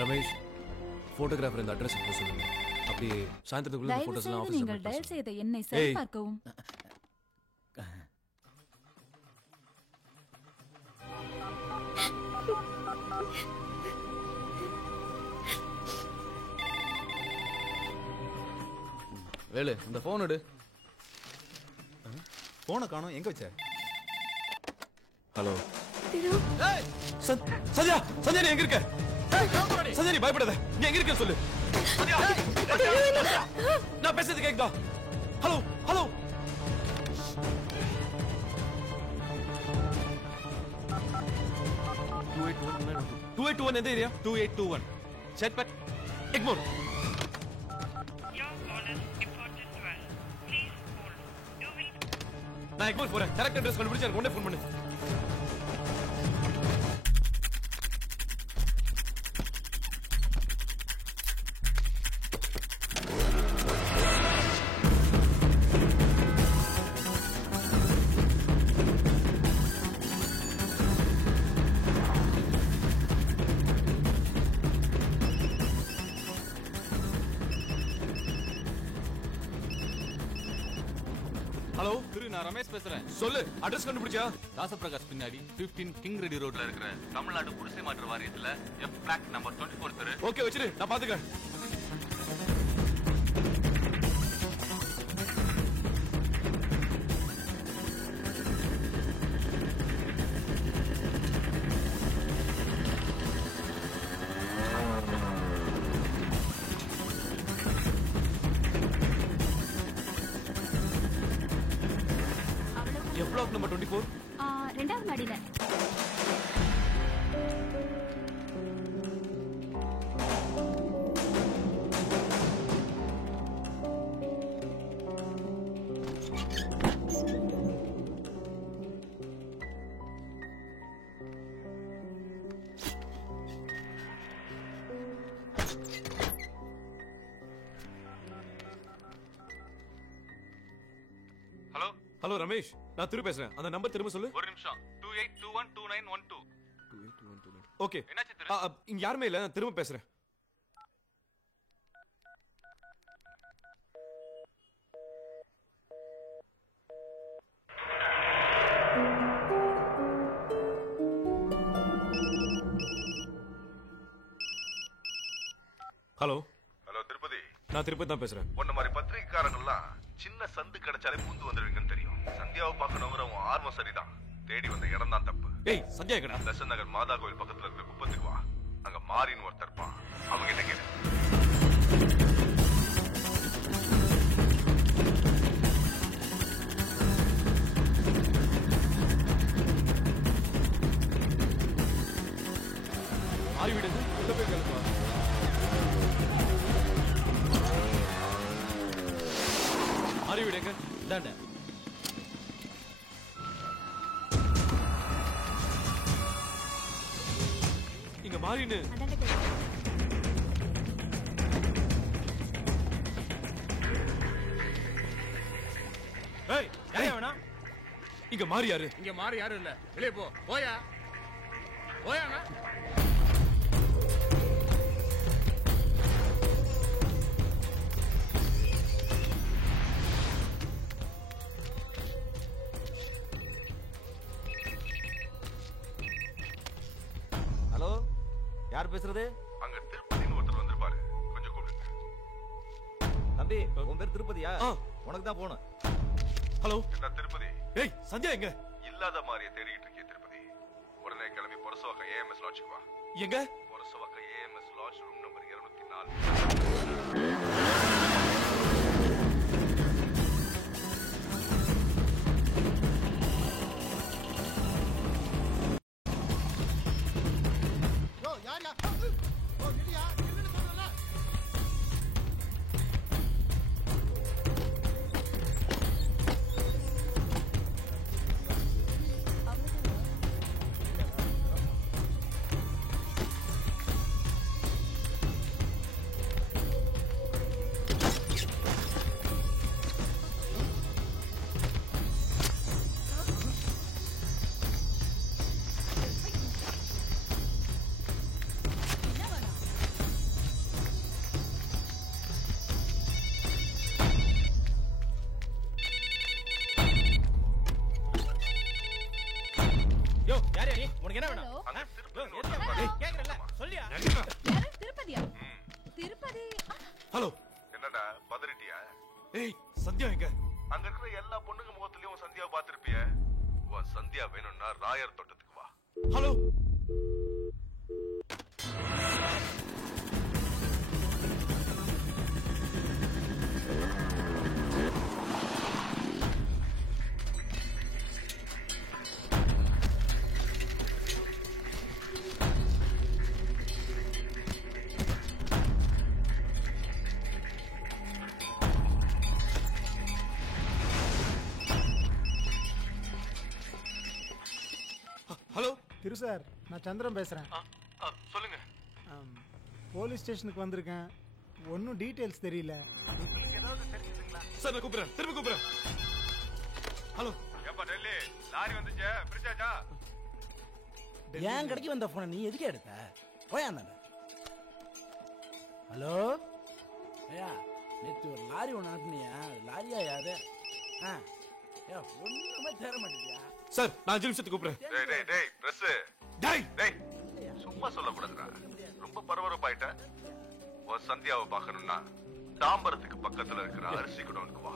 Ramesh, photographer இந்த address சொல்லுங்க. அப்படியே சாயந்தரத்துக்குள்ள இந்த போட்டோஸ் எல்லாம் ஆபீஸ்ல நீங்கள் டயல் செய்த எண்ணை சரிபார்க்கவும். வேலு, இந்த போன் எடு. போனை காணோம், எங்க வச்ச? ஹலோ சத்யா, சத்யா நீ எங்க இருக்க? சத்யா நீ பயப்படாத, நீ எங்க இருக்க சொல்லு. நான் பேசுறது கேக்குதா? Hello hello. Two eight two one எந்த ஏரியா? 2821 சேத்பட் எக்மோர். நான் எக்மோர் போறேன். கரெக்ட் அட்ரஸ் கண்டுபிடிச்சு எனக்கு உடனே ஃபோன் பண்ணு. ஹலோ திரு, நான் ரமேஷ் பேசுறேன். சொல்லு, அட்ரஸ் கண்டுபிடிச்சா? தாசப்பிரகாஷ் பின்னாடி 15 கிங் ரெடி ரோட்ல இருக்கிற தமிழ்நாடு குடிசை மாற்று வாரியத்துல எஃப் பிளாக் நம்பர் 24 தெரு. ஓகே வச்சிரு, நான் பாத்துக்கிறேன். F block number 24. ரெண்டாவது மாடியில. ஹலோ ஹலோ ரமேஷ், நான் திரு பேசுறேன். அந்த நம்பர் திரும்ப சொல்லு. ஒரு நிமிஷம். 28212912. 282129. ஓகே. என்னாச்சு திரு? இங்க யாருமே இல்ல, நான் திரும்ப பேசுறேன். ஹலோ ஹலோ திருப்பதி, நான் திருப்பதி தான் பேசுறேன். உன்ன மாதிரி பத்திரிகைக்காரங்கெல்லாம் சின்ன சந்து கிடைச்சாலே பூந்து வந்துருவீங்கன்னு தெரியும். சந்தியாவை பார்க்கணுங்கிற உன் ஆர்வம் சரிதான். தேடி வந்த இடம் தான் தப்பு. ஏய் சந்தியா எங்கடா? தசன் நகர் மாதா கோயில் பக்கத்துல இருக்கிற குப்பத்துக்கு வா. அங்க மாரின்னு ஒருத்தர் இருப்பான். அவங்க என்ன கேளு. மாறி வீடு உள்ள போய் கேளுப்பா. மாறி வீடு எங்க? இந்தாண்ட. இங்க மாறின்னு. ஏய், யாரையா வேணா? இங்க மாறி யாரு? இங்க மாறி யாரும் இல்ல. வெளியே போ. போயா. போயாண்ணா. ஹலோ, யார் பேசுறது? அங்க திருப்பதின்னு ஒருத்தர் வந்திருப்பாரு. கொஞ்சம் கூப்பிடுங்க. தம்பி, உன் பேர் திருப்பதியா? உனக்கு தான் போகணும். ஹலோ. என்ன திருப்பதி? ஏய் சந்தியா எங்க? இல்லாத மாதிரியே தேடிட்டு இருக்கே திருப்பதி. உடனே கிளம்பி பொரசவாக்க ஏஎம்எஸ் லாட்ஜுக்கு வா. எங்க? பொரசவாக்க ஏஎம்எஸ் லாட்ஜ் ரூம் நம்பர் 204. திரு சார், நான் சந்திரன் பேசுகிறேன். சொல்லுங்க போலீஸ் ஸ்டேஷனுக்கு வந்திருக்கேன். ஒன்றும் டீட்டெயில்ஸ் தெரியல. சார் நான் கூப்பிடுறேன், திரும்ப கூப்பிடுறேன். ஹலோ ஏப்பா டெல்லி லாரி வந்துச்சு, பிரிச்சாச்சா? ஏன் கடைக்கு வந்த போன நீ எதுக்கு எடுத்த? போயாந்தாங்க. ஹலோ ஐயா, நேற்று ஒரு லாரி ஒன்று அனுப்புனியா? லாரியா யாரு? ஒண்ணுமே தேர மாட்டேங்கியா சார்? நான் 5 நிமிஷத்துக்கு கூப்பிடுறேன். டேய் டேய் டேய் பிரஸ் டேய் டேய் சும்மா சொல்லக்கூடாதுடா. ரொம்ப பரபரப்பாயிட்ட. ஒரு சந்தியாவை பார்க்கணும்னா தாம்பரத்துக்கு பக்கத்துல இருக்கிற அரிசி குடோனுக்கு வா.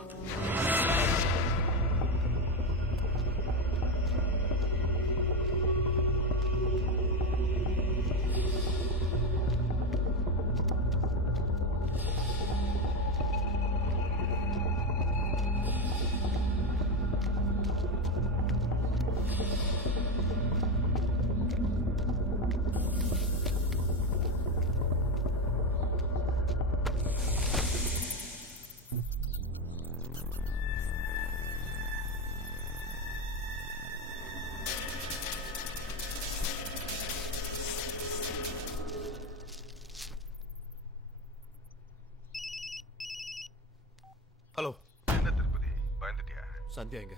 ஹலோ. என்ன திருப்பதி, பயந்துட்டியா? சந்தியா எங்க?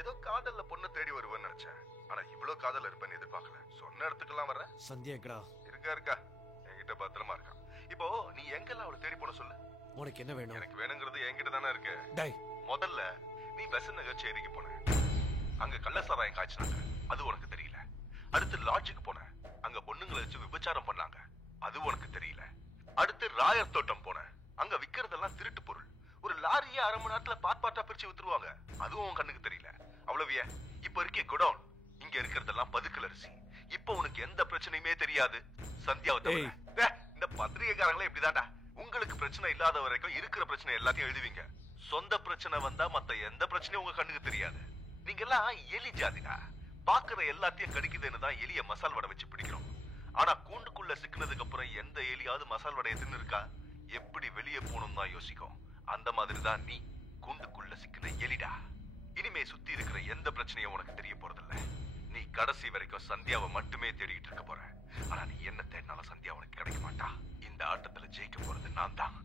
ஏதோ காதல்ல பொண்ணு தேடி வருவேன்னு நினைச்சேன். ஆனா இவ்வளவு காதல் இருப்பேன்னு எதிர்பார்க்கல. சொன்ன இடத்துக்கெல்லாம் வர. சந்தியா எங்கடா? இருக்கா என்கிட்ட பத்திரமா இருக்கா. இப்போ நீ எங்கெல்லாம் அவளை தேடி போன சொல்லு. உனக்கு என்ன வேணும்? எனக்கு வேணுங்கிறது என்கிட்ட தானே இருக்கு. டேய் முதல்ல நீ பெசன் நகர் சேரிக்கு போன. அங்க கள்ளசாராயம் காய்ச்சினாங்க, அது உனக்கு தெரியல. அடுத்து லாட்ஜுக்கு போன. அங்க பொண்ணுங்களை வச்சு விபச்சாரம் பண்ணாங்க, அது உனக்கு தெரியல. அடுத்து ராயர் தோட்டம் போன. அங்க விக்கிறதெல்லாம் திருட்டு பொருள். ஒரு லாரியே 1/2 மணி நேரத்துல பாட்டா பிரிச்சு வித்துருவாங்க, அதுவும் உன் கண்ணுக்கு தெரியல. அவ்வளவு ஏன் இப்ப இருக்கே குடோன், இங்க இருக்கிறதெல்லாம் பதுக்கல் அரிசி. இப்ப உனக்கு எந்த பிரச்சனையுமே தெரியாது. சந்தியாவை தவிர இந்த பத்திரிகைக்காரங்களே இப்படிதான்டா. உங்களுக்கு பிரச்சனை இல்லாத வரைக்கும் இருக்கிற பிரச்சனை எல்லாத்தையும் எழுதுவீங்க. சொந்த பிரச்சனை வந்தா மத்த எந்த பிரச்சனையும் உங்க கண்ணுக்கு தெரியாது. நீங்க எல்லாம் எலி ஜாதிடா. பாக்குற எல்லாத்தையும் கடிக்குதுன்னு தான் எலிய மசால் வடை வச்சு பிடிக்கிறோம். ஆனா கூண்டுக்குள்ள சிக்கினதுக்கு அப்புறம் எந்த எலியாவது மசால் வடையை தின்னு இருக்கா? எப்படி வெளியே போகணும் தான் யோசிக்கும். அந்த மாதிரி தான் நீ கூண்டுக்குள்ள சிக்கின எலிடா. இனிமே சுத்தி இருக்கிற எந்த பிரச்சனையும் உனக்கு தெரிய போறதில்ல. நீ கடைசி வரைக்கும் சந்தியாவை மட்டுமே தேடிட்டு இருக்க போற. ஆனா நீ என்ன தேடினாலும் சந்தியா உனக்கு கிடைக்க மாட்டா. இந்த ஆட்டத்துல ஜெயிக்க போறது நான் தான்.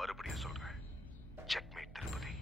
மறுபடியும் சொல்றேன், செக்மேட் திருப்பதி.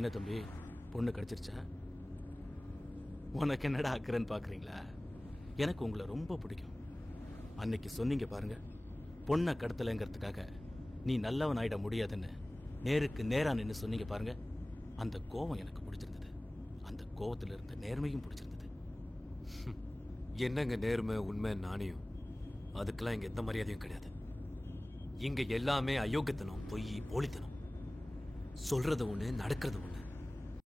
என்ன தம்பி, பொண்ணு கிடைச்சிருச்சா? உனக்கு என்னடா ஆக்குறன்னு பாக்குறீங்களா? எனக்கு உங்களை ரொம்ப பிடிக்கும். அன்னைக்கு சொன்னீங்க பாருங்க, பொண்ணை கடத்தலைங்கிறதுக்காக நீ நல்லவன் ஆயிட முடியாதுன்னு நேருக்கு நேரா நின்று சொன்னீங்க பாருங்க. அந்த கோவம் எனக்கு பிடிச்சிருந்தது. அந்த கோவத்துல இருந்த நேர்மையும் பிடிச்சிருந்தது. என்னங்க நேர்மை, உண்மை, நாணயம், அதுக்கெல்லாம் இங்க எந்த மரியாதையும் கிடையாது. இங்க எல்லாமே அயோக்கியத்தனம், பொய், போலித்தனம். சொல்றது ஒண்ணு, நடக்கிறது ஒண்ணு.